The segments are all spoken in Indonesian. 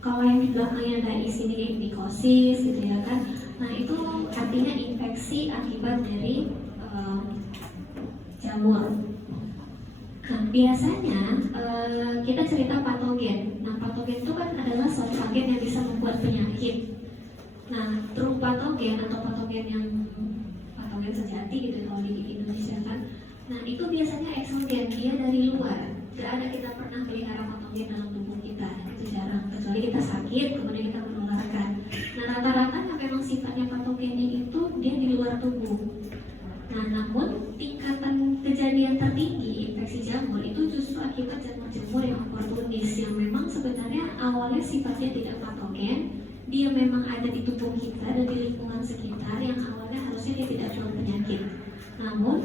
Kalau yang di belakangnya ada sini mikosis gitu ya kan. Nah itu artinya infeksi akibat dari jamur. Nah biasanya kita cerita patogen. Nah patogen itu kan adalah suatu agen yang bisa membuat penyakit. Nah true patogen atau patogen yang patogen sejati gitu kalau di Indonesia kan. Nah itu biasanya eksogen, dia dari luar. Gak ada kita pernah pelihara patogen dalam tubuh kita, itu jarang. Kecuali kita sakit, kemudian kita menularkan. Nah rata-rata yang memang sifatnya patogennya itu dia di luar tubuh. Nah namun tingkatan kejadian tertinggi infeksi jamur itu justru akibat jamur-jamur yang oportunis, yang memang sebenarnya awalnya sifatnya tidak patogen. Dia memang ada di tubuh kita dan di lingkungan sekitar yang awalnya harusnya dia tidak buat penyakit, namun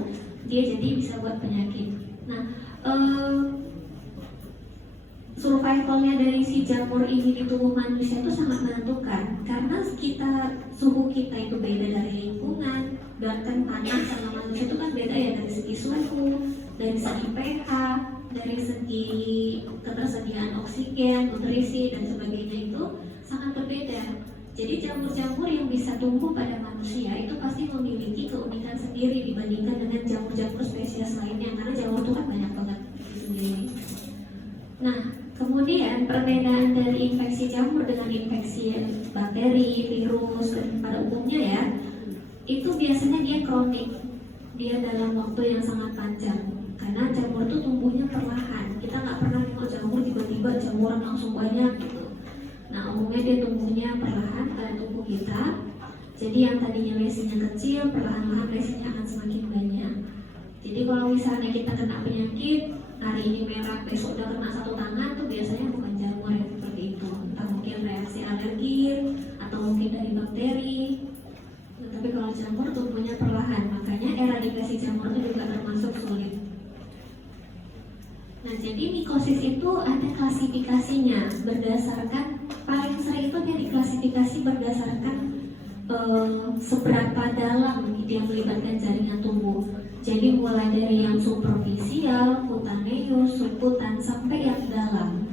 dia jadi bisa buat penyakit. Nah, survivalnya dari si jamur ini di tubuh manusia itu sangat menentukan, karena suhu kita itu beda dari lingkungan, bahkan tanah sama manusia itu kan beda ya, dari segi suhu, dari segi pH, dari segi ketersediaan oksigen, nutrisi dan sebagainya itu sangat berbeda. Jadi jamur-jamur yang bisa tumbuh pada manusia itu pasti memiliki keunikan sendiri dibandingkan dengan jamur-jamur spesies lainnya, karena jamur itu kan banyak banget sendiri. Nah, kemudian perbedaan dari infeksi jamur dengan infeksi bakteri, virus pada umumnya ya, itu biasanya dia kronik, dia dalam waktu yang sangat panjang. Karena jamur itu tumbuhnya perlahan, kita nggak pernah lihat jamur tiba-tiba jamuran langsung banyak gitu. Nah, umumnya dia tumbuhnya perlahan pada tubuh kita. Jadi yang tadinya lesinya kecil, perlahan-lahan lesinya akan semakin banyak. Jadi kalau misalnya kita kena penyakit, hari ini merah, besok udah kena satu tangan, tuh biasanya bukan jamur yang seperti itu. Entah mungkin reaksi alergi, atau mungkin dari bakteri. Nah, tapi kalau jamur tumbuhnya perlahan, makanya eradikasi jamur itu juga termasuk sulit. Nah, jadi mikosis itu ada klasifikasinya berdasarkan, paling sering itu dia diklasifikasi berdasarkan seberapa dalam dia melibatkan jaringan tubuh. Jadi mulai dari yang superficial, cutaneous, subkutan sampai yang dalam.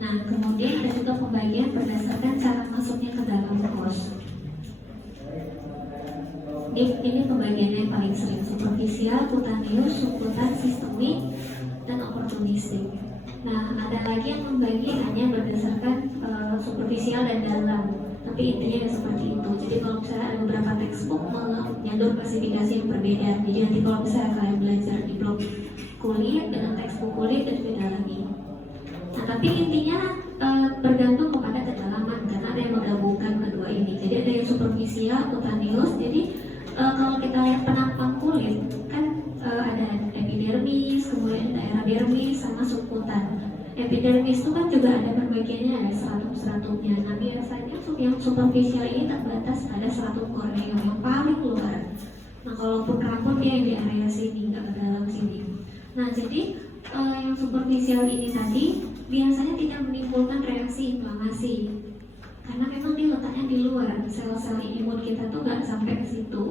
Nah, kemudian ada juga pembagian berdasarkan cara masuknya ke dalam kos. Ini pembagiannya yang paling sering: superficial, cutaneous, subkutan, sistemik, dan oportunistik. Nah, ada lagi yang membagi hanya berdasarkan superficial dan dalam, tapi intinya seperti itu. Jadi kalau misalnya ada beberapa textbook menyandur klasifikasi yang berbeda, jadi nanti kalau misalnya kalian belajar di blog kuliah dengan textbook kuliah itu beda lagi. Nah, tapi intinya bergantung kepada kedalaman, karena ada yang menggabungkan kedua ini. Jadi ada yang superficial, cutaneous. Jadi kalau kita lihat penampang kulit kan ada epidermis, kemudian daerah dermis sama subkutan. Epidermis itu kan juga ada perbagiannya, ada stratum-stratumnya. Nah biasanya yang superficial ini terbatas pada stratum corneum yang paling luar. Nah kalaupun rambut dia yang di area sini, nggak ke dalam sini. Nah jadi yang superficial ini tadi biasanya tidak menimbulkan reaksi inflamasi, karena memang dia letaknya di luar, sel-sel imun kita tuh nggak sampai ke situ.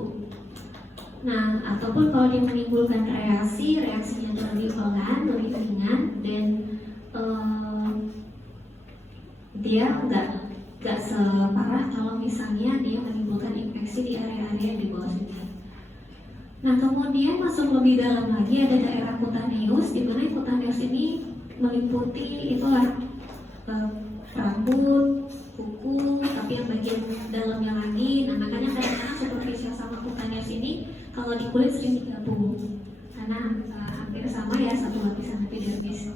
Nah, ataupun kalau dia menimbulkan reaksinya lebih pelan, lebih ringan, dan dia nggak separah kalau misalnya dia menimbulkan infeksi di area-area di bawah sini. Nah, kemudian masuk lebih dalam lagi ada daerah cutaneous, di mana cutaneous ini meliputi itulah rambut, kuku, tapi yang bagian dalamnya lagi. Nah, makanya kadang-kadang superficial sama cutaneous ini kalau di kulit sering digabung karena hampir sama ya, satu lapisan epidermis.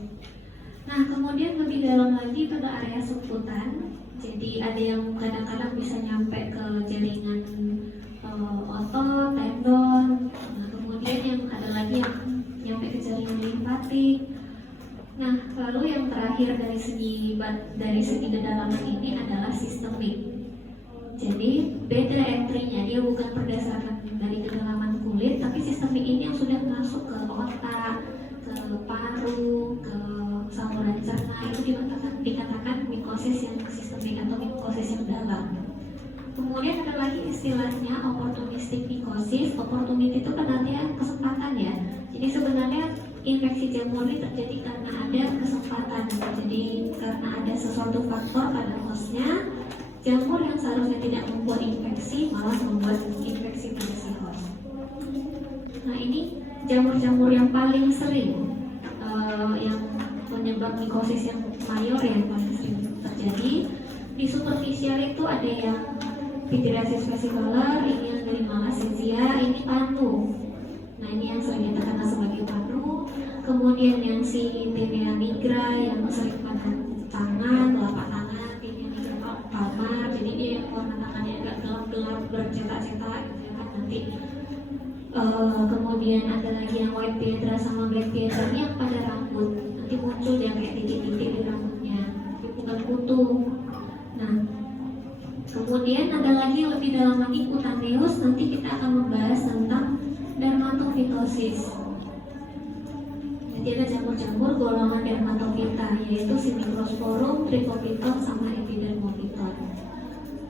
Nah, kemudian lebih dalam lagi pada area subkutan. Jadi ada yang kadang-kadang bisa nyampe ke jaringan otot, tendon. Nah, kemudian yang ada lagi yang nyampe ke jaringan limfatik. Nah, lalu yang terakhir dari segi kedalaman ini adalah sistemik. Jadi beda entry-nya, dia bukan berdasarkan dari kedalaman kulit, tapi sistemik ini yang sudah masuk ke otak, ke paru, ke saluran cerna, itu dikatakan mikosis yang sistemik atau mikosis yang dalam. Kemudian ada lagi istilahnya opportunistic mikosis. Opportunity itu kan artinya kesempatan ya. Jadi sebenarnya infeksi jamur ini terjadi karena ada kesempatan. Jadi karena ada sesuatu faktor pada hostnya, jamur yang seharusnya tidak membuat infeksi malah membuat infeksi pada si host. Nah ini jamur-jamur yang paling sering yang penyebab mikosis yang mayor yang paling sering terjadi. Di superficial itu ada yang Pityriasis versicolor, ini yang dari Malassezia, ini panu. Nah ini yang sering kita kenal sebagai panu. Kemudian yang si Tinea nigra yang sering pada tangan, telapak tangan, Tinea nigra palmar. Jadi dia yang warna tangannya agak gelap-gelap bercetak-cetak gitu kan nanti. Kemudian ada lagi yang white piedra sama black piedra ini yang pada rambut. Nanti muncul dia kayak titik-titik di rambutnya, tapi bukan kutu. Nah, kemudian ada lagi yang lebih dalam lagi cutaneous, nanti kita akan membahas tentang dermatofitosis. Jadi ada jamur-jamur golongan dermatofita, yaitu Simicrosporum, Trichopiton, sama Epidermophyton.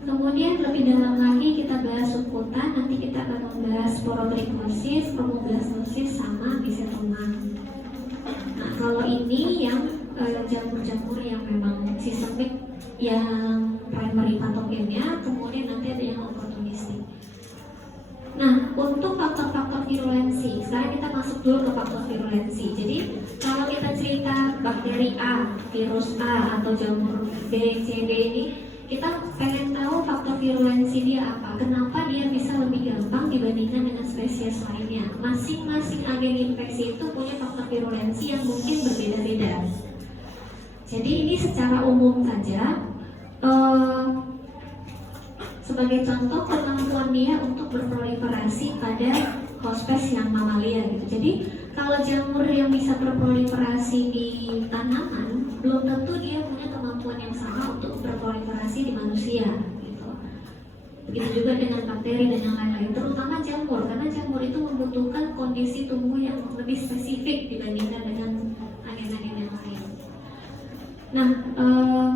Kemudian lebih dalam lagi kita bahas subkutan, nanti kita akan membahas sporotrichosis, promoblastosis, sama bisetoma. Nah kalau ini yang jamur-jamur yang memang sistemik, yang primary patogennya, kemudian nanti ada yang oportunistik. Nah, untuk faktor-faktor virulensi, sekarang kita masuk dulu ke faktor virulensi. Jadi, kalau kita cerita bakteri A, virus A, atau jamur B, C, D ini, kita pengen tahu faktor virulensi dia apa. Kenapa dia bisa lebih gampang dibandingkan dengan spesies lainnya. Masing-masing agen infeksi itu punya faktor virulensi yang mungkin berbeda-beda. Jadi ini secara umum saja, sebagai contoh kemampuan dia untuk berproliferasi pada hospes yang mamalia gitu. Jadi kalau jamur yang bisa berproliferasi di tanaman, belum tentu dia punya kemampuan yang sama untuk berproliferasi di manusia gitu. Begitu juga dengan bakteri dan yang lain-lain, terutama jamur, karena jamur itu membutuhkan kondisi tubuh yang lebih spesifik dibandingkan dengan agen-agen yang lain. Nah,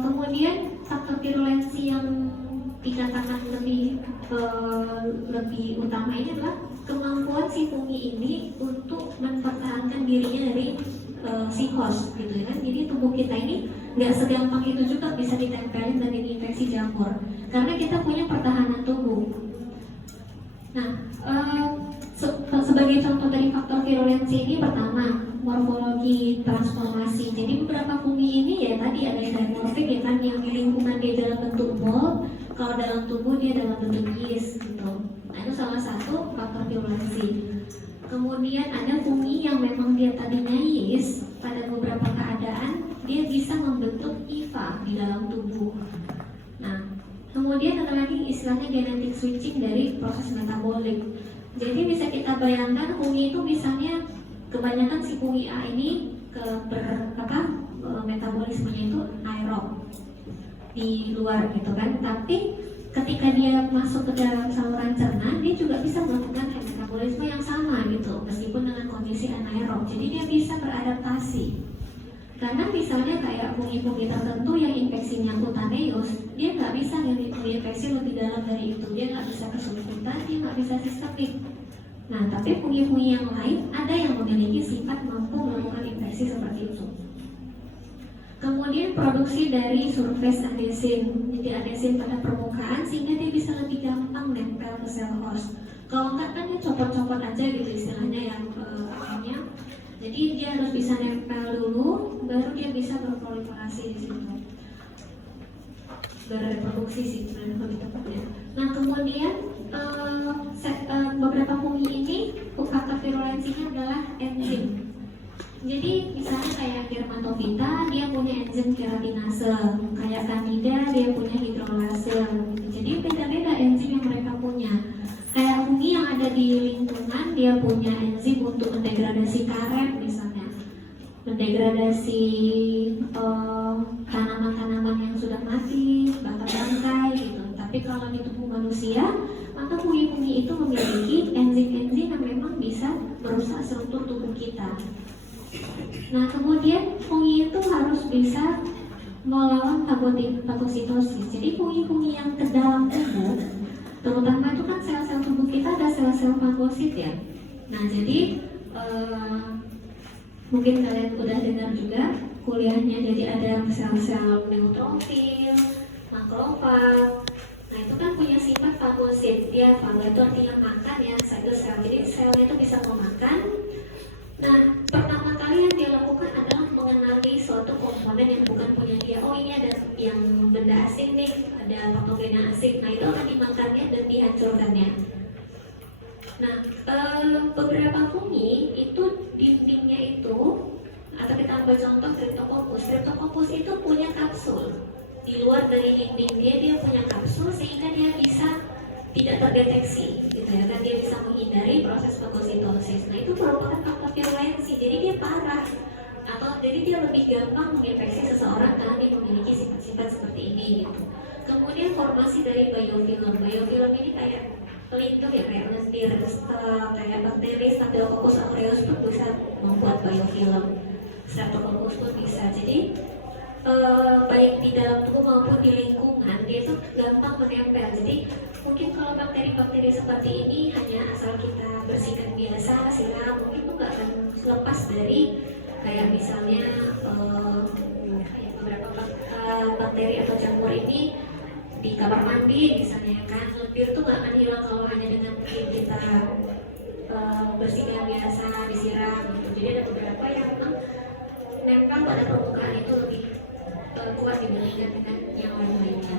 kemudian faktor virulensi yang dikatakan lebih utama ini adalah kemampuan si fungi ini untuk mempertahankan dirinya dari si host, gitu kan? Jadi tubuh kita ini nggak segampang itu juga bisa ditempelin dan diinfeksi jamur, karena kita punya pertahanan tubuh. Nah, sebagai contoh dari faktor virulensi ini, pertama morfologi transformasi. Jadi beberapa fungi ini ya tadi ada yang dimorfik ya kan, yang di lingkungan dia dalam bentuk ball, kalau dalam tubuh dia dalam bentuk yeast gitu. Nah itu salah satu faktor virulensi. Kemudian ada fungi yang memang dia tadinya yeast, pada beberapa keadaan dia bisa membentuk IVA di dalam tubuh. Nah kemudian ada lagi istilahnya genetic switching dari proses metabolik. Jadi bisa kita bayangkan fungi itu misalnya kebanyakan si fungi A ini metabolismenya itu aerob di luar gitu kan, tapi ketika dia masuk ke dalam saluran cerna dia juga bisa melakukan metabolisme yang sama gitu meskipun dengan kondisi anaerob. Jadi dia bisa beradaptasi. Karena misalnya kayak fungi-fungi tertentu yang infeksinya cutaneous, dia nggak bisa menginfeksi lebih dalam dari itu, dia nggak bisa ke subkutan, dia nggak bisa sistemik. Nah, tapi fungi-fungi yang lain ada yang memiliki sifat mampu melakukan infeksi seperti itu. Kemudian produksi dari surface adesin, jadi adesin pada permukaan sehingga dia bisa lebih gampang nempel ke sel host. Kalau enggak kan dia copot-copot aja gitu istilahnya yang akhirnya. Jadi dia harus bisa nempel dulu, baru dia bisa berproliferasi di situ. Berreproduksi sih lebih tepatnya. Nah kemudian beberapa fungi ini faktor virulensinya adalah enzim. Jadi misalnya kayak Dermatofita dia punya enzim keratinase, kayak Candida dia punya hidrolase. Jadi beda-beda enzim yang mereka punya. Kayak fungi yang ada di lingkungan dia punya enzim untuk mendegradasi karet misalnya, mendegradasi tanaman-tanaman yang sudah mati, bahkan bangkai gitu. Tapi kalau di tubuh manusia, maka fungi-fungi itu memiliki enzim-enzim yang memang bisa merusak struktur tubuh kita. Nah kemudian fungi itu harus bisa melawan fagositosis. Jadi fungi-fungi yang ke dalam tubuh, terutama itu kan sel-sel tubuh kita ada sel-sel fagosit ya. Nah jadi Mungkin kalian udah dengar juga kuliahnya, jadi ada sel-sel neutrofil, makrofag. Nah itu kan punya sifat fagosit, dia fago itu artinya makan ya, sel, jadi selnya itu bisa memakan. Nah pertama kali yang dia lakukan adalah mengenali suatu komponen yang bukan punya dia. Oh ini ada yang benda asing nih, ada patogena asing. Nah itu akan dimakannya dan dihancurkannya. Nah, beberapa fungi itu dindingnya itu, atau kita ambil contoh Streptococcus. Streptococcus itu punya kapsul. Di luar dari dinding dia punya kapsul sehingga dia bisa tidak terdeteksi, gitu ya kan, dia bisa menghindari proses fagositosis. Nah itu merupakan faktor virulensi, jadi dia parah, atau jadi dia lebih gampang menginfeksi seseorang karena dia memiliki sifat-sifat seperti ini gitu. Kemudian formasi dari biofilm. Biofilm ini kayak pelindung ya, kayak lendir, kayak bakteri Staphylococcus aureus pun bisa membuat biofilm, Streptococcus pun bisa. Jadi baik di dalam tubuh maupun di lingkungan dia itu gampang menempel. Jadi mungkin kalau bakteri-bakteri seperti ini hanya asal kita bersihkan biasa, siram, mungkin itu nggak akan lepas dari kayak misalnya kayak beberapa bakteri atau jamur ini di kamar mandi misalnya kan, lendir tuh nggak akan hilang kalau hanya dengan kita bersihkan biasa, disiram gitu. Jadi ada beberapa yang memang nempel pada permukaan itu lebih kuat dibandingkan dengan yang lain-lainnya.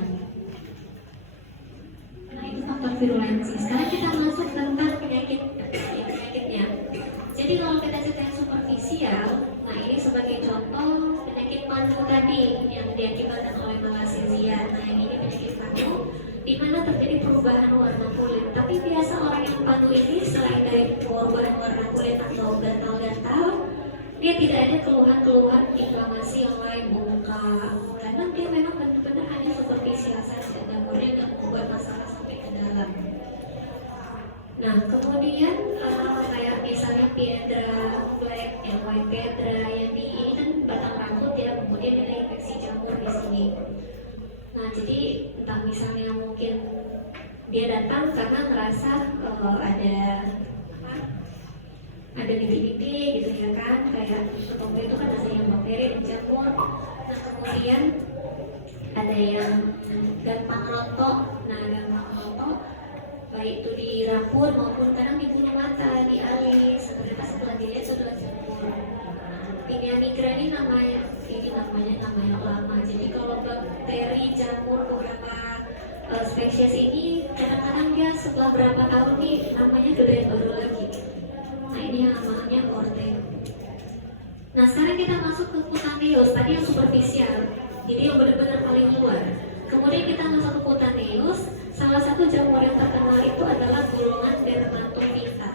Nah itu faktor virulensi. Sekarang kita masuk tentang penyakitnya. Jadi kalau kita cerita yang superficial, nah ini sebagai contoh penyakit panu tadi yang diakibatkan oleh malassezia. Nah yang ini penyakit panu di mana terjadi perubahan warna kulit. Tapi biasa orang yang panu ini selain dari perubahan warna kulit atau gatal-gatal, dia tidak ada keluhan-keluhan inflamasi yang lain, muka, karena dia memang benar-benar hanya superficial saja, gambarnya nggak membuat masalah sampai ke dalam. Nah kemudian kayak misalnya piedra black, white piedra yang di ini kan batang rambut ya, kemudian ada infeksi jamur di sini. Nah jadi entah misalnya mungkin dia datang karena ngerasa ada bintik-bintik gitu ya kan, kayak ketemu itu kan ada yang bakteri dan jamur. Nah kemudian ada yang gampang rontok. Nah gampang rontok baik itu di rambut maupun kadang di bulu mata, di alis, ternyata setelah dilihat itu adalah jamur. Pinia nigra ini namanya lama. Jadi kalau bakteri jamur beberapa spesies ini kadang-kadang dia setelah berapa tahun nih namanya udah yang baru lagi. Nah ini yang namanya orten. Nah sekarang kita masuk ke cutaneous, tadi yang superficial, jadi yang benar-benar paling luar. Kemudian kita masuk ke cutaneous. Salah satu jamur yang terkenal itu adalah golongan Dermatophyta.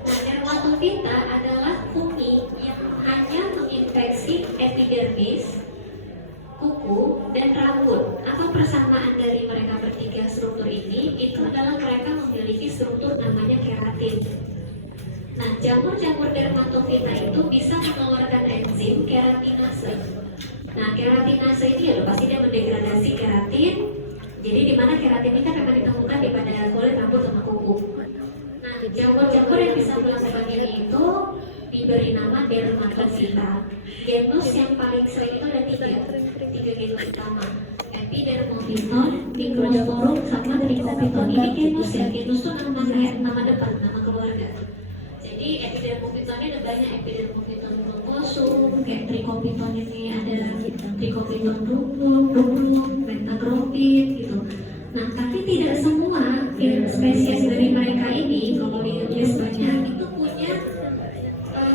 Nah Dermatophyta adalah fungi yang hanya menginfeksi epidermis, kuku, dan rambut. Apa persamaan dari mereka bertiga struktur ini? Itu adalah mereka memiliki struktur namanya keratin. Nah, jamur-jamur Dermatophyta itu bisa mengeluarkan enzim keratinase. Nah, keratinase ini ya pasti dia mendegradasi keratin. Jadi di mana keratin ini kan memang ditemukan di pada kulit, rambut, sama kuku. Nah, jamur-jamur yang bisa melakukan ini itu diberi nama Dermatophyta. Genus yang paling sering itu ada tiga genus utama. Epidermophyton, Microsporum, sama Trichophyton. Ini genus ya, genus itu nama depan, nama keluarga. Jadi Epidermophyton ini ada banyak, Epidermophyton mucosum, kayak Trichophyton ini ada Trichophyton rubrum, Pentagrophyt gitu. Nah, tapi tidak semua spesies dari mereka ini, kalau ditulis banyak, itu punya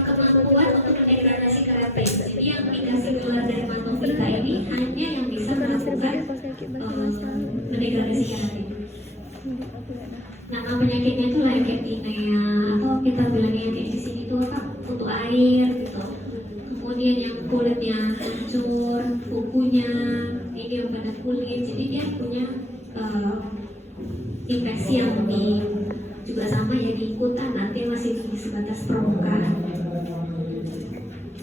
kemampuan untuk mendegradasi keratin. Jadi yang dikasih gelar Dermatophyta ini hanya yang bisa melakukan mendegradasi keratin. Nama penyakitnya itu leukemia, atau kita bilangnya di sini tuh apa? Kutu air gitu. Kemudian yang kulitnya hancur, kukunya ini pada kulit, jadi dia punya infeksi yang juga sama ya di ikutan, nanti masih di sebatas permukaan.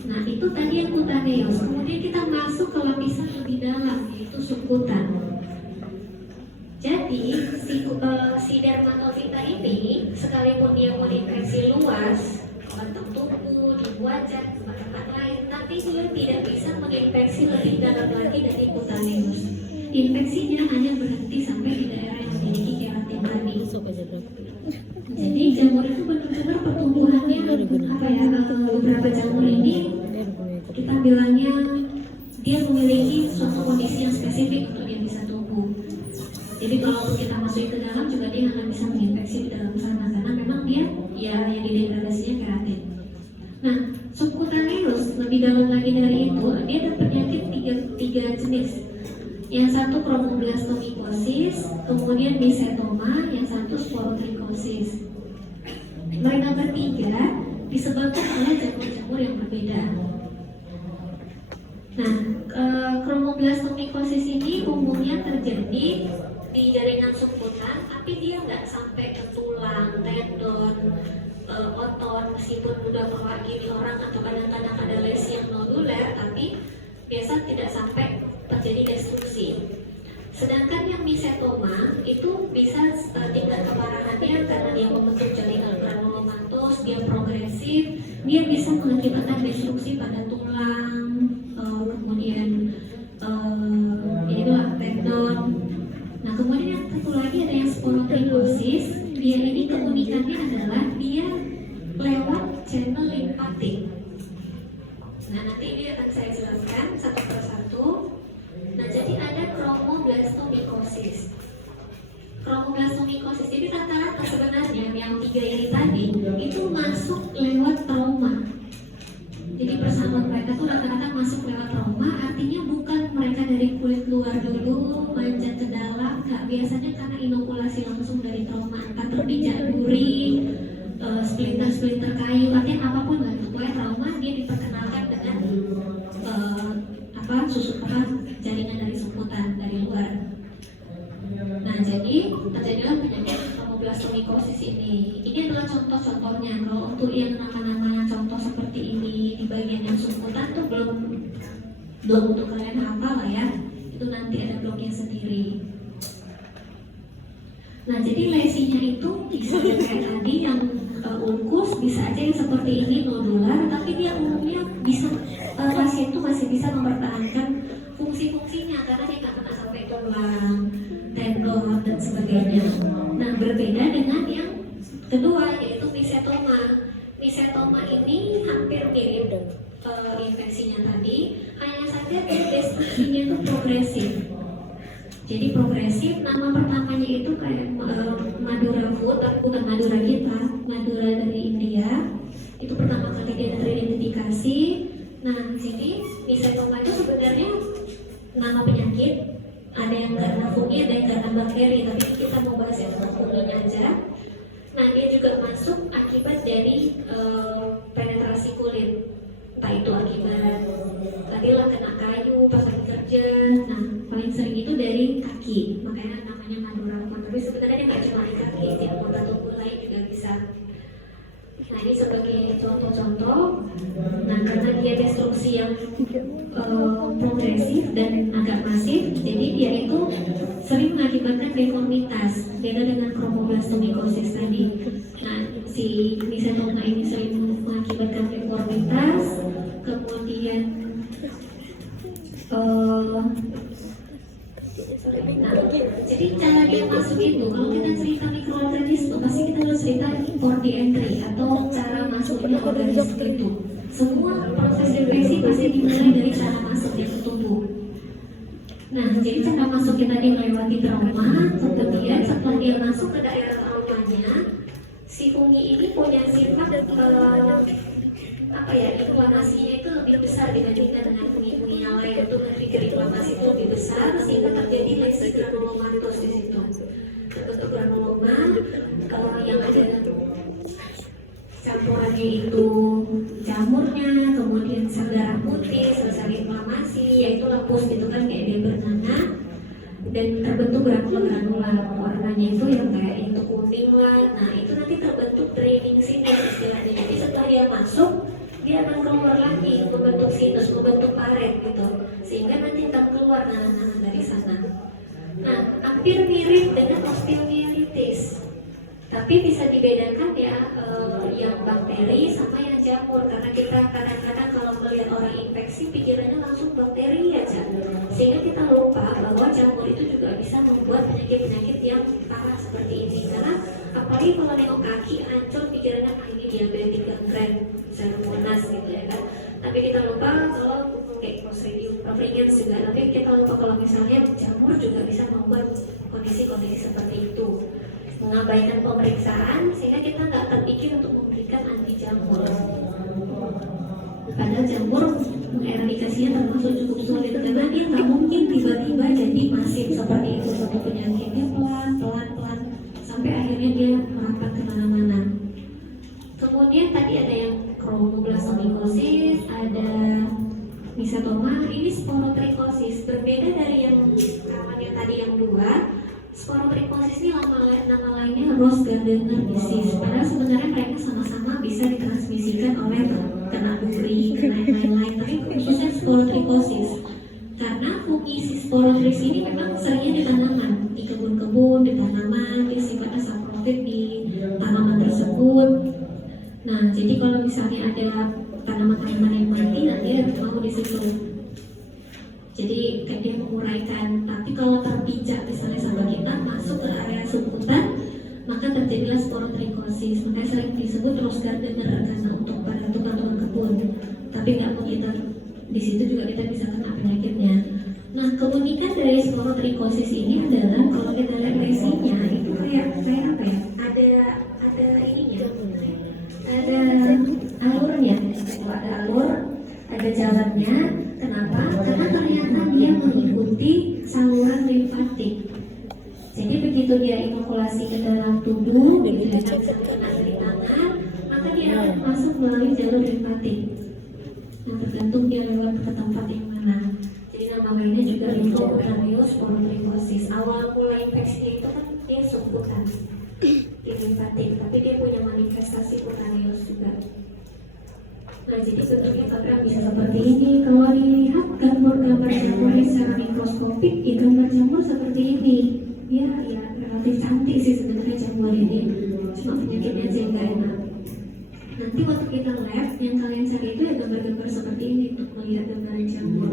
Nah itu tadi yang cutaneous. Kemudian kita masuk ke lapisan lebih dalam, yaitu subkutan. Jadi si Dermatophyta ini sekalipun dia menginfeksi luas, bentuk tubuh, di wajah, tempat lain, tapi dia tidak bisa menginfeksi lebih dalam lagi dari cutaneous. Infeksinya hanya berhenti sampai di daerah yang memiliki keratin tadi. Jadi jamur itu benar-benar pertumbuhannya apa ya? Beberapa jamur ini kita bilangnya dia memiliki suatu kondisi yang spesifik untuk dia bisa tumbuh. Jadi kalau kita masuk ke dalam juga dia akan bisa menginfeksi di dalam sana karena memang dia ya yang didegradasinya keratin. Nah, subcutaneous lebih dalam lagi dari itu dia ada penyakit tiga jenis. Yang satu chromoblastomycosis, kemudian mycetoma, yang satu sporotrichosis. Mereka bertiga disebabkan oleh jamur-jamur yang berbeda. Nah, chromoblastomycosis ini umumnya terjadi di jaringan subkutan, tapi dia nggak sampai ke tulang, tendon, otot, meskipun udah mewakili di orang atau kadang-kadang ada lesi yang noduler, tapi biasa tidak sampai terjadi destruksi. Sedangkan yang mycetoma itu bisa tingkat keparahannya karena dia membentuk jaringan granulomatous, dia progresif, dia bisa mengakibatkan destruksi pada tulang, kemudian inilah tendon. Nah, kemudian yang satu lagi ada yang sporotrichosis. Dia ini keunikannya adalah dia lewat channel limpatik. Nah, nanti ini akan saya jelaskan satu persatu. Nah, jadi ada chromoblastomycosis. Chromoblastomycosis ini rata-rata sebenarnya yang tiga ini tadi itu masuk lewat trauma. Jadi persamaan mereka tuh rata-rata masuk lewat trauma, artinya bukan mereka dari kulit luar dulu manjat ke dalam, nggak, biasanya karena inokulasi langsung dari trauma, entah terpijak duri, splinter kayu, artinya apapun lah, pokoknya trauma dia diperkenalkan dengan susupan jaringan dari subkutan dari luar. Nah, jadi terjadilah penyakit chromoblastomycosis ini. Ini adalah contoh-contohnya. Kalau untuk yang nama-nama contoh seperti ini di bagian yang subkutan tuh belum untuk kalian hafal lah ya. Itu nanti ada blognya sendiri. Nah, jadi lesinya itu bisa kayak tadi yang ulkus, bisa aja yang seperti ini nodular, tapi dia umumnya bisa pasien itu masih bisa mempertahankan fungsi-fungsinya karena dia nggak kena sampai tulang, tendon dan sebagainya. Nah, berbeda dengan yang kedua yaitu mycetoma. Mycetoma ini hampir mirip infeksinya tadi, hanya saja destruksinya itu progresif. Jadi progresif, nama pertamanya itu kayak Madura food, bukan Madura kita, Madura dari India. Itu pertama kali dia teridentifikasi. Nah, jadi mycetoma itu sebenarnya nama penyakit, ada yang karena fungi, ada yang karena bakteri, tapi kita mau bahas yang funginya aja. Nah, dia juga masuk akibat dari penetrasi kulit, entah itu akibat tadi lah kena kayu pas lagi kerja. Nah, paling sering itu dari kaki, makanya namanya Madura foot. Tapi sebenarnya nggak cuma di kaki, di anggota tubuh lain juga bisa. Nah, ini sebagai contoh-contoh. Nah, karena dia destruksi yang progresif dan agak masif, jadi dia itu sering mengakibatkan deformitas, beda dengan chromoblastomycosis tadi. Nah, si mycetoma ini sering mengakibatkan deformitas, kemudian jadi cara dia masuk itu, kalau kita cerita mikroorganisme pasti kita harus cerita port di entry atau cara masuknya organisme itu. Semua proses infeksi pasti dimulai dari cara masuk di tubuh. Nah, jadi cara masuk kita dia melewati trauma, kemudian setelah dia masuk ke daerah traumanya, si fungi ini punya sifat inflamasinya itu lebih besar dibandingkan dengan fungi-fungi yang lain. Untuk trigger inflamasi itu lebih besar sehingga terjadi lesi granulomatous di situ. Terbentuk granuloma, kalau yang ada campurannya itu jamurnya, kemudian sel darah putih, sel inflamasi, yaitu lepus gitu kan kayak dia bernanah, dan terbentuk granula-granula warnanya itu yang kayak itu kuning lah. Nah, itu nanti terbentuk draining sinus istilahnya. Jadi setelah dia masuk, dia akan keluar lagi membentuk sinus, membentuk paret gitu, sehingga nanti akan keluar nanah-nanah dari sana. Nah, hampir mirip dengan osteomielitis. Tapi bisa dibedakan ya, yang bakteri sama yang jamur, karena kita kadang-kadang kalau melihat orang infeksi pikirannya langsung bakteri aja, sehingga kita lupa bahwa jamur itu juga bisa membuat penyakit-penyakit yang parah seperti ini. Karena apalagi kalau nengok kaki hancur, pikirannya ini diabetes, gangren, Pseudomonas gitu ya kan. Tapi kita lupa kalau kayak Clostridium perfringens juga, tapi kita lupa kalau misalnya jamur juga bisa membuat kondisi-kondisi seperti itu. Mengabaikan pemeriksaan sehingga kita nggak terpikir untuk memberikan anti jamur. Padahal jamur mengeradikasinya termasuk cukup sulit, karena dia nggak mungkin tiba-tiba jadi masif seperti itu. Satu penyakitnya pelan-pelan sampai akhirnya dia merapat kemana-mana. Kemudian tadi ada yang chromoblastomycosis, ada misotoma, ini sporotrichosis. Berbeda dari yang tadi yang dua. Sporotrichosis ini nama lainnya Rose Gardner disease. Padahal sebenarnya mereka sama-sama bisa ditransmisikan oleh kena duri, kena yang lain-lain. Tapi khususnya sporotrichosis, karena fungi si sporotris ini memang seringnya di tanaman, di kebun-kebun, di tanaman, dia sifatnya saprotit di tanaman tersebut. Nah, jadi kalau misalnya ada tanaman-tanaman yang mati, nanti dia mau di situ. Jadi kayak dia menguraikan. Tapi kalau terpijak misalnya sama kita masuk ke area subkutan, maka terjadilah sporotrichosis. Makanya sering disebut Rose Gardner karena untuk pada tukang-tukang kebun. Tapi nggak mau kita di situ juga kita bisa kena penyakitnya. Nah, keunikan dari sporotrichosis ini adalah kalau kita lihat lesinya itu kayak apa ya? Ada ininya, ada alurnya. Ada alur, ada jalannya. Kenapa? Karena ternyata dia mengikuti saluran limfatik. Jadi begitu dia inokulasi ke dalam tubuh, begitu dia kena dari tangan, maka dia akan masuk melalui jalur limfatik. Nah, tergantung dia lewat ke tempat yang mana. Jadi nama lainnya juga limfocutaneous sporotrichosis. Awal mulai infeksinya itu kan dia subkutan di limfatik, tapi dia punya manifestasi kutaneous juga. Nah, jadi bentuknya kadang bisa seperti ini. Kalau dilihat gambar jamur secara mikroskopik, ya gambar jamur seperti ini. Ya relatif cantik sih sebenarnya jamur ini. Cuma penyakitnya aja nggak enak. Nanti waktu kita lab, yang kalian cari itu ya gambar-gambar seperti ini untuk melihat gambar jamur.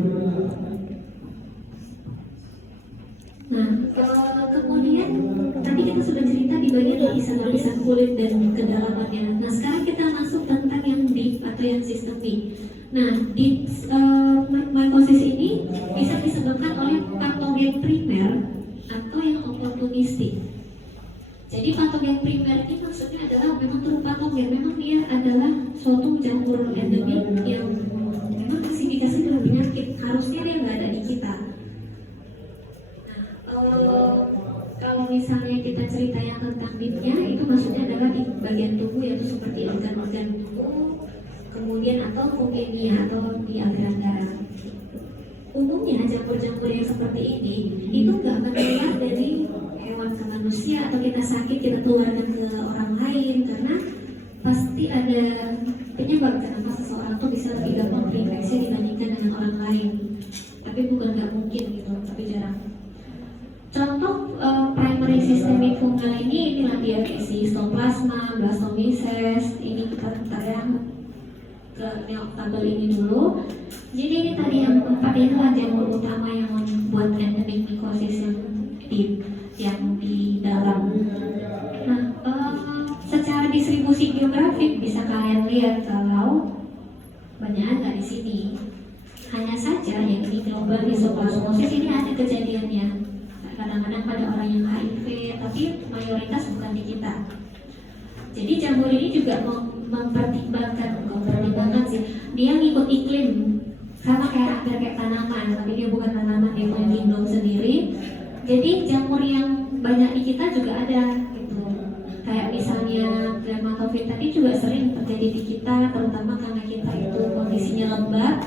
Nah, kemudian tadi kita sudah cerita di bagian lapisan kulit dan kedalamannya. Nah, sekarang kita masuk tentang yang deep atau yang sistemik. Nah, deep mycosis ini bisa disebabkan oleh patogen primer atau yang oportunistik. Jadi patogen primer ini maksudnya adalah memang true patogen, memang dia adalah suatu jamur endemik yang memang klasifikasi dengan penyakit, harusnya dia nggak ada di kita. Kalau misalnya kita cerita yang tentang deepnya, itu maksudnya adalah di bagian tubuh, yaitu seperti organ-organ tubuh, kemudian atau leukemia atau di aliran darah. Umumnya jamur-jamur yang seperti ini itu nggak menular dari hewan ke manusia, atau kita sakit kita tularkan ke orang lain, karena pasti ada penyebab kenapa seseorang tuh bisa lebih gampang terinfeksi dibandingkan dengan orang lain. Tapi bukan nggak mungkin gitu, tapi jarang. Contoh primary systemic fungal ini inilah dia, Histoplasma, Blastomyces. Ini kita ya ke tabel ini dulu. Jadi ini tadi yang empat ini adalah jamur utama yang membuat endemic mycosis yang deep, yang di dalam. Nah, secara distribusi geografik bisa kalian lihat kalau banyak nggak di sini. Hanya saja yang ini global histoplasmosis ini ada kejadiannya. Kadang-kadang pada orang yang HIV, tapi mayoritas bukan di kita. Jadi jamur ini juga mempertimbangkan sih, dia ngikut iklim, sama kayak hampir kayak tanaman, tapi dia bukan tanaman, dia punya lindung sendiri. Jadi jamur yang banyak di kita juga ada gitu. Kayak misalnya dermatofit tadi juga sering terjadi di kita, terutama karena kita itu kondisinya lembab,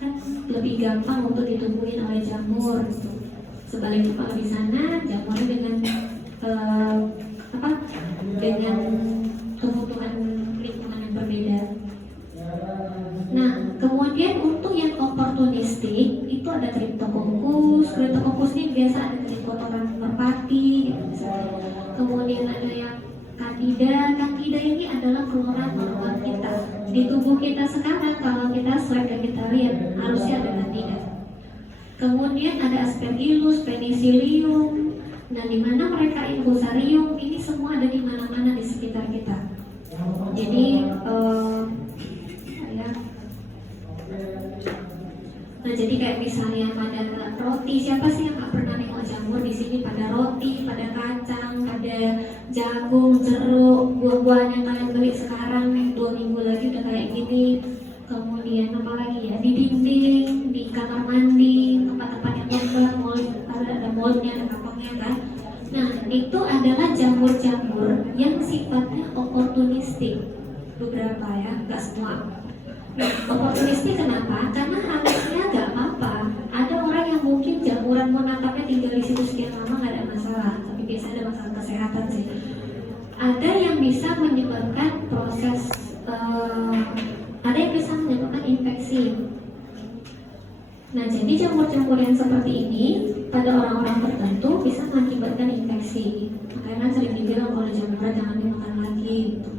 kan lebih gampang untuk ditumbuhin oleh jamur gitu. Sebaliknya kalau di sana jamurnya dengan dengan kebutuhan lingkungan yang berbeda. Nah, kemudian untuk yang oportunistik itu ada Cryptococcus. Cryptococcus ini biasa ada di kotoran merpati gitu misalnya. Kemudian ada yang di tubuh kita sekarang kalau kita swab dan kita lihat harusnya ada kandida. Kemudian ada Aspergillus, Penicillium, dan di mana mereka Infusarium, ini semua ada di mana-mana di sekitar kita. Jadi ya. Nah, jadi kayak misalnya pada roti, siapa sih yang nggak pernah nengok jamur di sini? Pada roti, pada kacang, pada jagung, jeruk, buah-buahan yang kalian beli sekarang 2 minggu lagi udah kayak gini. Kemudian apa lagi ya? Di dinding, di kamar mandi, tempat-tempat yang lembab, mold, ada moldnya, ada kapaknya kan. Nah, itu adalah jamur-jamur yang sifatnya oportunistik. Beberapa ya, nggak semua. Nah, oportunistik kenapa? Karena harusnya nggak apa-apa. Ada orang yang mungkin jamuran monatapnya tinggal di situ sekian lama nggak ada masalah, tapi biasanya ada masalah kesehatan sih. Ada yang bisa menyebabkan proses, ada yang bisa menyebabkan infeksi. Nah, jadi jamur-jamur yang seperti ini pada orang-orang tertentu bisa mengakibatkan infeksi. Makanya kan sering dibilang kalau jamuran jangan dimakan lagi gitu.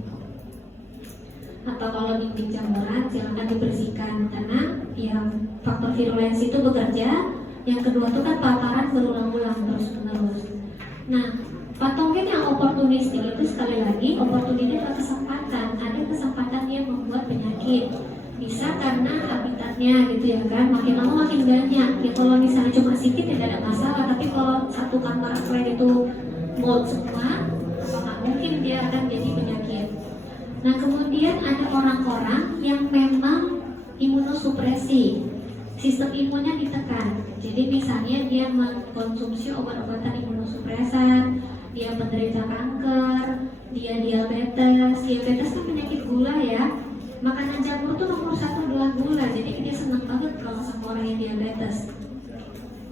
Atau kalau dinding jamuran jangan dibersihkan karena yang faktor virulensi itu bekerja. Yang kedua itu kan paparan berulang-ulang terus-menerus. Nah, patogen yang oportunistik itu sekali lagi oportunistik adalah kesempatan. Ada kesempatan dia membuat penyakit. Bisa karena habitatnya gitu ya kan, makin lama makin banyak. Ya kalau misalnya cuma sedikit tidak ada masalah, tapi kalau satu kamar flat itu mold semua, apakah mungkin dia akan jadi penyakit. Nah, kemudian ada orang-orang yang memang imunosupresi, sistem imunnya ditekan. Jadi misalnya dia mengkonsumsi obat-obatan imunosupresan, dia penderita kanker, dia diabetes. Diabetes kan penyakit gula ya. Makanan jamur tuh nomor 1 adalah gula, jadi dia senang banget kalau sama orang yang diabetes.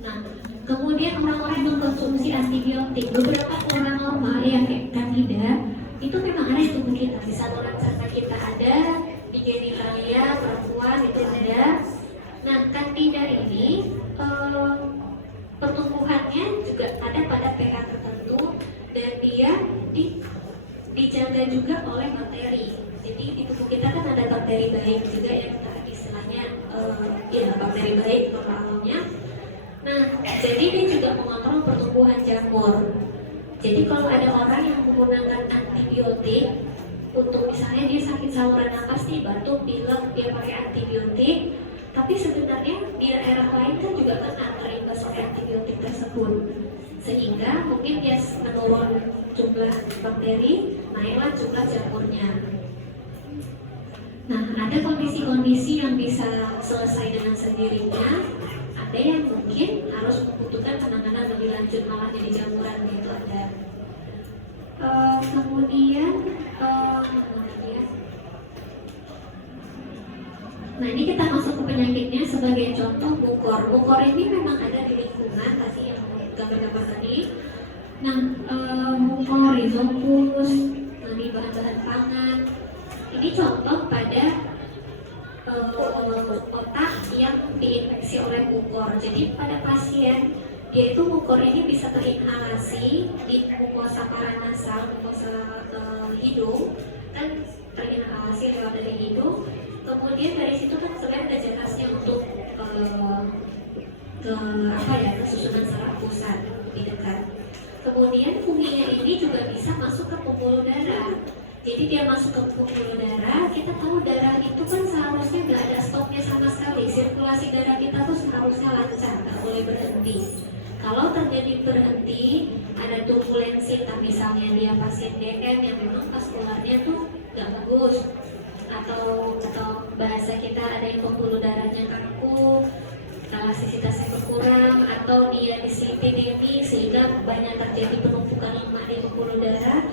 Nah, kemudian orang-orang yang mengkonsumsi antibiotik, beberapa orang normal yang kayak Candida itu memang ada di tubuh kita, di saluran cerna kita ada, di genitalia perempuan itu ada. Nah, Candida ini pertumbuhannya juga ada pada pH tertentu dan dia dijaga juga oleh bakteri. Jadi di tubuh kita kan ada bakteri baik juga yang istilahnya ya bakteri baik normalnya. Nah, jadi dia juga mengontrol pertumbuhan jamur. Jadi kalau ada orang yang menggunakan antibiotik untuk misalnya dia sakit saluran nafas nih, batuk, pilek, dia pakai antibiotik, tapi sebenarnya di daerah lain kan juga kena terimbas oleh antibiotik tersebut, sehingga mungkin dia menurun jumlah bakteri, naiklah jumlah jamurnya. Nah, ada kondisi-kondisi yang bisa selesai dengan sendirinya, ada yang mungkin harus membutuhkan penanganan lebih lanjut malah jadi jamuran gitu ada. Kemudian nah ini kita masuk ke penyakitnya sebagai contoh mukor. Mukor ini memang ada di lingkungan tadi yang gambar-gambar tadi. Nah, mukor, rhizopus, dari bahan-bahan pangan. Ini contoh pada otak yang diinfeksi oleh mukor. Jadi pada pasien dia itu mukor ini bisa terinhalasi di mukosa paranasal, mukosa hidung, kan terinhalasi lewat dari hidung. Kemudian dari situ kan sebenarnya ada jelasnya untuk ke susunan saraf pusat di dekat. Kemudian funginya ini juga bisa masuk ke pembuluh darah. Jadi dia masuk ke pembuluh darah, kita tahu darah itu kan seharusnya nggak ada stopnya sama sekali. Sirkulasi darah kita tuh seharusnya lancar, nggak boleh berhenti. Kalau terjadi berhenti, ada turbulensi, misalnya dia pasien DM yang memang vaskularnya tuh nggak bagus, atau bahasa kita ada yang pembuluh darahnya kaku, elastisitasnya berkurang, atau dia dislipidemi sehingga banyak terjadi penumpukan lemak di pembuluh darah.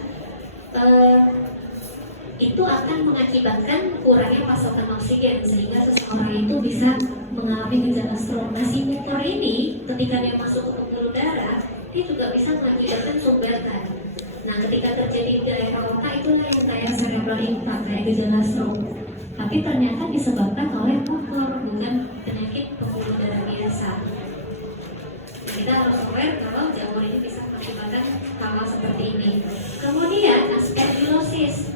Itu akan mengakibatkan kurangnya pasokan oksigen sehingga seseorang itu bisa mengalami gejala stroke. Nah, si mukor ini ketika dia masuk ke pembuluh darah, dia juga bisa mengakibatkan sumbatan. Nah, ketika terjadi di daerah otak itulah yang kayak cerebral impact, kayak gejala stroke. Tapi ternyata disebabkan oleh mukor, bukan penyakit pembuluh darah biasa. Nah, kita harus aware kalau jamur ini bisa mengakibatkan hal-hal seperti ini. Kemudian aspergillosis.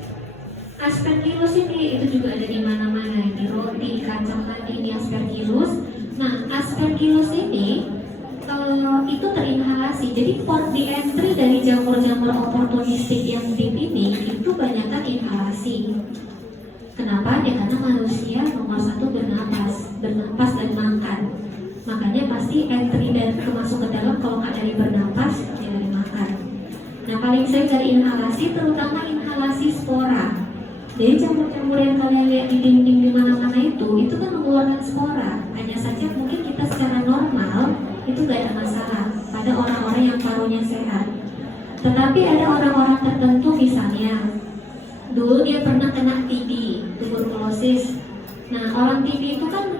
Aspergillus ini itu juga ada di mana-mana, di roti, kacang tadi ini aspergillus. Nah, aspergillus ini itu terinhalasi. Jadi port di entry dari jamur-jamur oportunistik yang deep ini itu banyakkan inhalasi. Kenapa? Ya karena manusia nomor satu bernapas dan makan. Makanya pasti entry dan masuk ke dalam kalau nggak dari bernapas, ya dari makan. Nah, paling sering dari inhalasi, terutama inhalasi spora. Jadi jamur-jamur yang kalian lihat di dinding di mana-mana itu kan mengeluarkan spora. Hanya saja mungkin kita secara normal itu gak ada masalah pada orang-orang yang parunya sehat. Tetapi ada orang-orang tertentu, misalnya dulu dia pernah kena TB, tuberkulosis. Nah, orang TB itu kan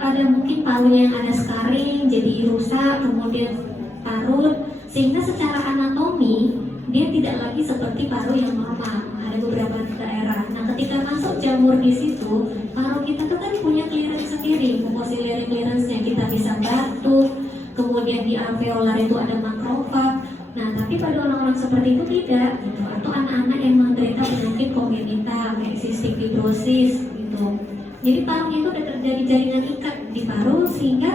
ada mungkin parunya yang ada scarring, jadi rusak, kemudian parut, sehingga secara anatomi dia tidak lagi seperti paru yang normal. Ada beberapa daerah. Nah, ketika masuk jamur di situ, paru kita tuh kan punya clearance sendiri, mucociliary clearance-nya. Kita bisa batuk, kemudian di alveolar itu ada makrofag. Nah, tapi pada orang-orang seperti itu tidak, gitu. Atau anak-anak yang menderita penyakit kongenital, kayak cystic fibrosis, gitu. Jadi parunya itu udah terjadi jaringan ikat di paru, sehingga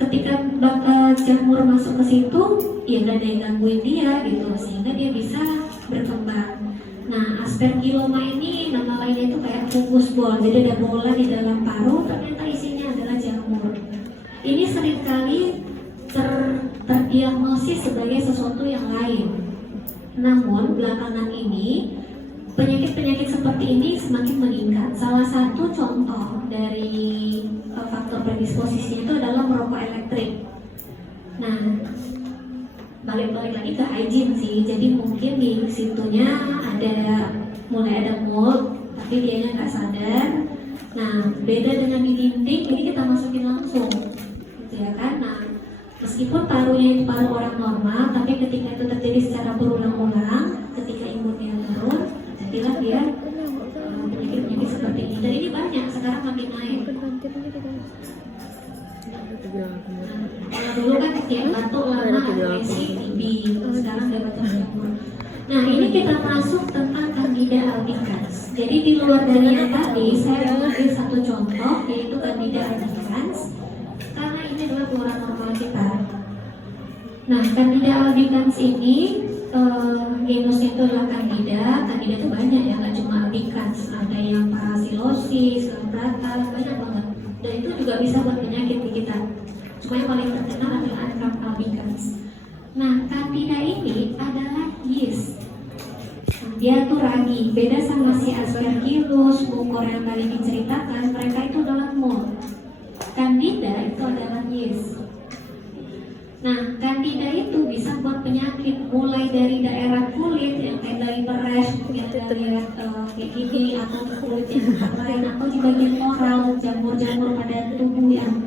ketika jamur masuk ke situ, ya nggak ada yang gangguin dia, gitu, sehingga dia bisa berkembang. Nah, aspergilloma ini nama lainnya itu kayak fungus ball. Jadi ada bola di dalam paru, ternyata isinya adalah jamur. Ini seringkali terdiagnosis sebagai sesuatu yang lain. Namun belakangan ini penyakit-penyakit seperti ini semakin meningkat. Salah satu contoh dari faktor predisposisinya itu adalah merokok elektrik. Nah, balik-balik lagi ke hygiene sih. Jadi mungkin di situnya mulai ada mold, tapi dianya nggak sadar. Nah, beda dengan di dinding, ini kita masukin langsung, gitu ya kan? Nah, meskipun parunya itu paru orang normal, tapi ketika itu terjadi secara berulang-ulang, ketika imunnya turun, jadilah dia penyakit-penyakit seperti ini. Dan ini banyak, sekarang makin naik. Kalau dulu kan tiap batuk lama agresif, TB, sekarang udah batuk jamur. Nah, ini kita masuk tentang Candida albicans. Jadi di luar dari yang tadi, saya mengambil satu contoh, yaitu Candida albicans, karena ini adalah flora normal kita. Nah, Candida albicans ini genusnya itu adalah Candida. Candida itu banyak ya, nggak cuma albicans, ada yang parasilosis, lambrata, banyak banget. Dan itu juga bisa buat penyakit di kita. Cuma yang paling terkenal adalah Anthrax albicans. Nah, Candida ini adalah yeast. Dia tuh ragi, beda sama si Aspergillus, Mucor yang tadi diceritakan, mereka itu adalah mold. Candida itu adalah yeast. Nah, Candida itu bisa buat penyakit mulai dari daerah kulit yang kayak dari beres, yang dari kayak gini, atau kulit yang lain, atau di bagian oral, jamur-jamur pada tubuh yang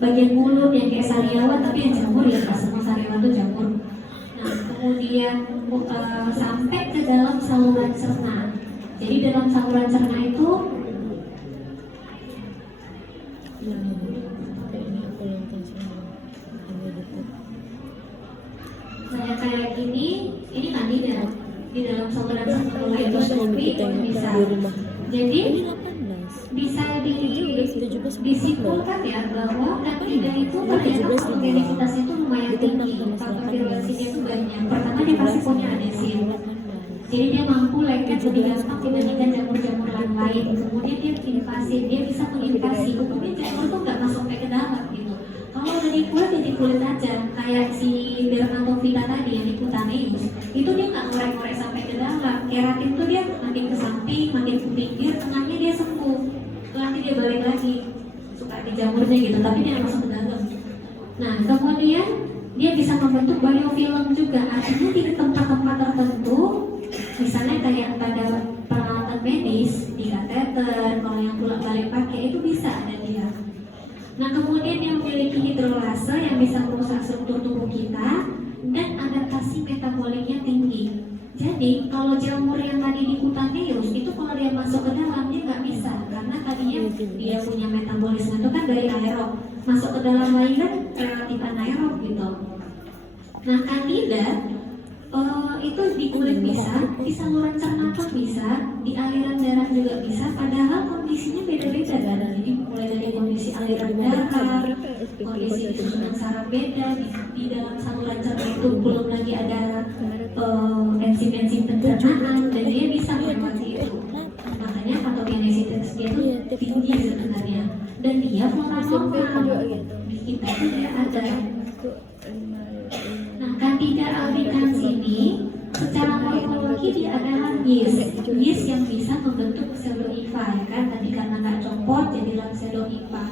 bagian mulut yang kayak sariawan, tapi yang jamur ya nggak semua sariawan itu jamur. Nah, kemudian sampai ke dalam saluran cerna. Jadi dalam saluran cerna itu kayak gini, ini Candida di dalam saluran cerna. Kalau endoskopi bisa. Jadi bisa disimpulkan ya bahwa Candida itu ternyata organisitasnya itu lumayan tinggi, faktor virulensinya itu banyak. Pertama dia pasti punya adesin, jadi dia mampu lengket lebih gampang dibandingkan jamur-jamur lain. Kemudian dia invasi, dia bisa menginvasi. Umumnya jamur tuh nggak masuk ke dalam gitu. Kalau udah di kulit ya di kulit aja, kayak si dermatofita tadi yang di cutaneous, itu dia nggak ngorek-ngorek sampai ke dalam. Keratin tuh dia makin ke samping, makin ke pinggir, tengahnya dia sembuh. Nanti dia balik lagi, suka di jamurnya gitu, tapi dia masuk ke dalam. Nah, kemudian dia bisa membentuk biofilm juga, artinya di tempat-tempat tertentu, misalnya kayak pada peralatan medis, di kateter, kalau yang bolak-balik pakai itu bisa ada dia. Nah, kemudian dia memiliki hidrolase yang bisa merusak struktur tubuh kita dan adaptasi metaboliknya tinggi. Jadi kalau jamur yang tadi di cutaneous itu kalau dia masuk ke dalam dia nggak bisa, karena tadinya dia punya metabolisme itu kan dari aerob, masuk ke dalam lagi kan relatif anaerob gitu. Nah, Candida Itu di kulit bisa, di saluran cerna pun bisa, di aliran darah juga bisa. Padahal kondisinya beda-beda kan. Jadi mulai dari kondisi aliran darah, kondisi di susunan saraf beda, di dalam saluran cerna itu belum lagi ada enzim-enzim pencernaan, dan dia bisa melewati itu. Makanya patogenesitas dia itu tinggi sebenarnya, dan dia flora normal. Di kita itu dia ada. Nah, Candida albicans ini secara morfologi dia adalah yeast yang bisa membentuk pseudohifa, ya kan? Tadi karena nggak copot jadilah pseudohifa.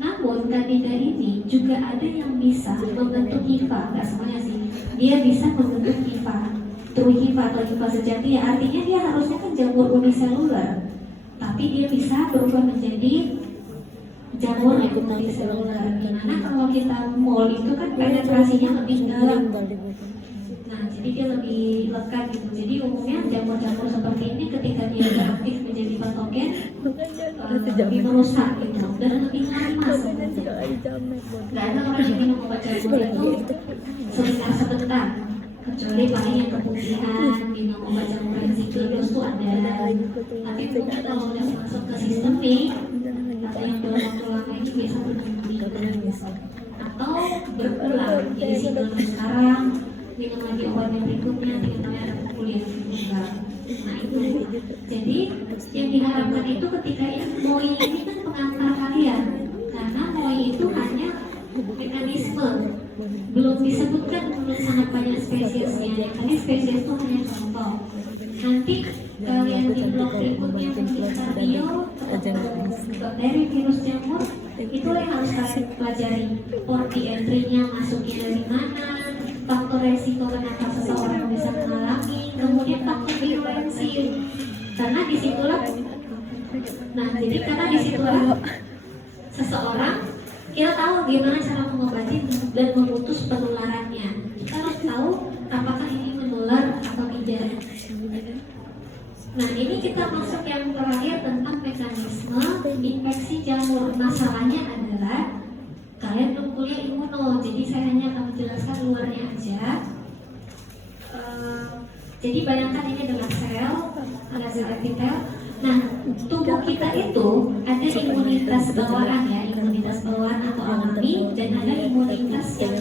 Namun Candida ini juga ada yang bisa membentuk hifa, nggak semuanya sih. Dia bisa membentuk hifa, true hifa atau hifa sejati. Ya, artinya dia harusnya kan jamur uniseluler, tapi dia bisa berubah menjadi jamur yang multiseluler. Dimana kalau kita mold itu kan penetrasinya lebih dalam. Nah, jadi dia lebih lekat gitu. Jadi umumnya jamur-jamur seperti ini ketika dia sudah aktif menjadi patogen lebih merusak gitu dan lebih lama sebenarnya. Gak ada orang yang minum obat jamur itu sebentar, kecuali paling yang keputihan minum obat jamur yang siklus itu ada. Tapi mungkin kalau udah masuk ke sistemik atau yang dalam waktu lama ini biasa berhenti atau berulang. Jadi siklus sekarang minum lagi obat yang berikutnya, tiba-tiba ada kuliah juga. Nah itu, jadi yang diharapkan itu ketika MOI ini kan pengantar kalian, karena MOI itu hanya mekanisme, belum disebutkan menurut sangat banyak spesiesnya. Tadi spesies itu hanya contoh. Nanti kalian di blog berikutnya mungkin kardio, bakteri, virus jamur, itulah yang harus kalian pelajari. Port entry-nya masuknya dari mana, faktor resiko kenapa seseorang bisa mengalami, kemudian faktor virulensi. Karena disitulah, karena disitulah seseorang kita tahu gimana cara mengobati dan memutus penularannya. Kita harus tahu apakah ini menular atau tidak. Nah, ini kita masuk yang terakhir tentang mekanisme infeksi jamur. Masalahnya adalah kalian belum kuliah imuno, jadi saya hanya akan menjelaskan luarnya aja. Jadi bayangkan ini adalah sel, ada sel epitel. Nah, tubuh kita itu ada imunitas bawaan ya, imunitas bawaan atau alami, dan ada imunitas yang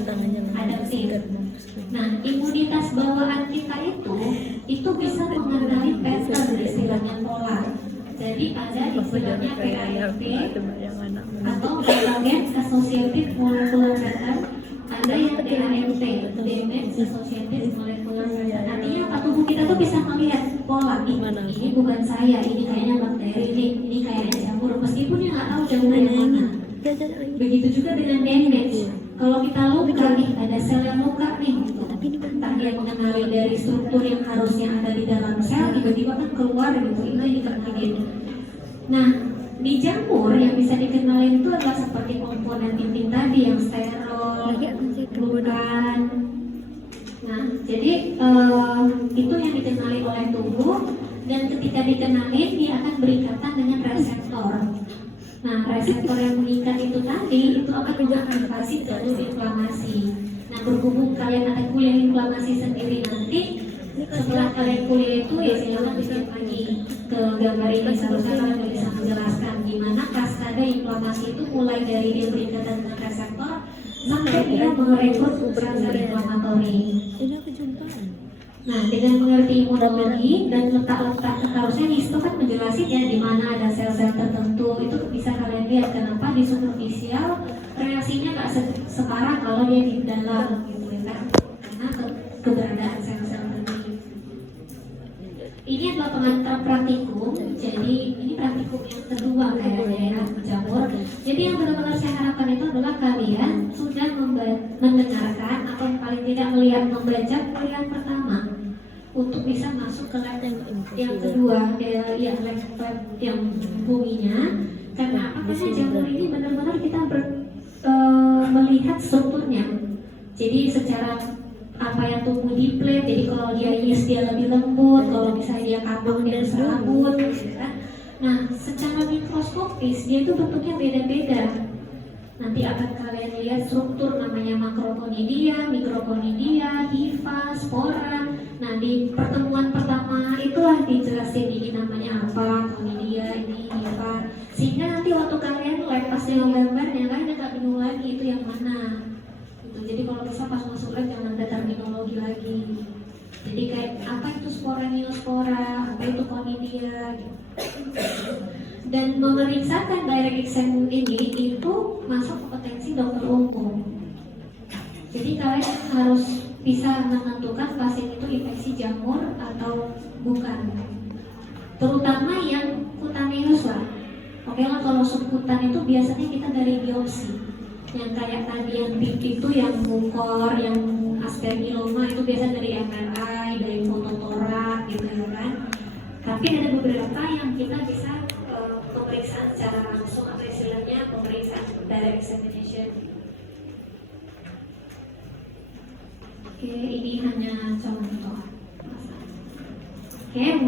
adaptif. Nah, imunitas bawaan kita itu bisa mengenali pattern, istilahnya pola. Jadi ada istilahnya PAMP atau patogen associated molecular pattern, ada yang DAMP, damage associated molecular pattern. Artinya apa, tubuh kita tuh bisa melihat pola, ini bukan saya, ini kayaknya bakteri, ini kayaknya jamur, meskipun dia nggak tahu jamur yang mana. Begitu juga dengan damage. Kalau kita luka nih, ada sel yang luka nih, entah dia mengenali dari struktur yang harusnya ada di dalam sel, tiba-tiba kan keluar gitu, itu yang dikenalin. Nah, di jamur yang bisa dikenalin itu adalah seperti komponen inti tadi yang sterol, glukan. Nah, jadi itu yang dikenali oleh tubuh, dan ketika dikenalin dia akan berikatan dengan reseptor. Nah, reseptor yang mengikat itu tadi itu akan mengaktifasi jalur inflamasi. Nah, berhubung kalian ada kuliah inflamasi sendiri nanti, setelah kalian kuliah itu ya silakan dilihat lagi ke gambar ini, seharusnya kalian bisa menjelaskan gimana kaskade inflamasi itu mulai dari dia berikatan dengan reseptor sampai dia merekrut sel inflamatori. Nah, dengan mengerti imunologi dan letak-letak, harusnya histo kan menjelasin ya di mana ada sel-sel tertentu, itu bisa kalian lihat kenapa di superficial reaksinya nggak separah kalau dia di dalam gitu ya kan, karena keberadaan sel-sel tadi. Ini adalah pengantar praktikum, jadi ini praktikum yang kedua kayaknya ya, jamur. Jadi yang benar-benar saya harapkan itu adalah kalian sudah mendengarkan atau paling tidak melihat, membaca kuliah pertama untuk bisa masuk ke lab yang kedua, yang lab yang buminya. Karena apa? Karena jamur ini benar-benar kita melihat strukturnya. Jadi secara apa yang tumbuh di plate, jadi kalau dia yeast dia lebih lembut, kalau misalnya dia kambang dia serabut, gitu kan. Nah, secara mikroskopis dia itu bentuknya beda-beda. Nanti akan kalian lihat struktur namanya makrokonidia, mikrokonidia, hifa, spora. Nah di pertemuan pertama itulah dijelasin ini namanya apa, chlamydia ini apa, sehingga nanti waktu kalian lab pas dengan gambarnya kalian nggak bingung lagi itu yang mana. Gitu. Jadi kalau bisa pas masuk lab jangan ada terminologi lagi. Jadi kayak apa itu spora neospora, apa itu chlamydia. Gitu. Dan memeriksakan direct exam ini itu masuk kompetensi dokter umum. Jadi kalian harus bisa menentukan pasien itu infeksi jamur atau bukan, terutama yang kutaneus lah. Oke lah, kalau subkutan itu biasanya kita dari biopsi, yang kayak tadi yang PIP itu yang mukor, yang aspergilloma itu biasa dari MRI, dari fototorak gitu ya kan. Tapi ada beberapa yang kita bisa pemeriksaan secara langsung atau istilahnya pemeriksaan direct examination. Oke, ini hanya contoh. Oke,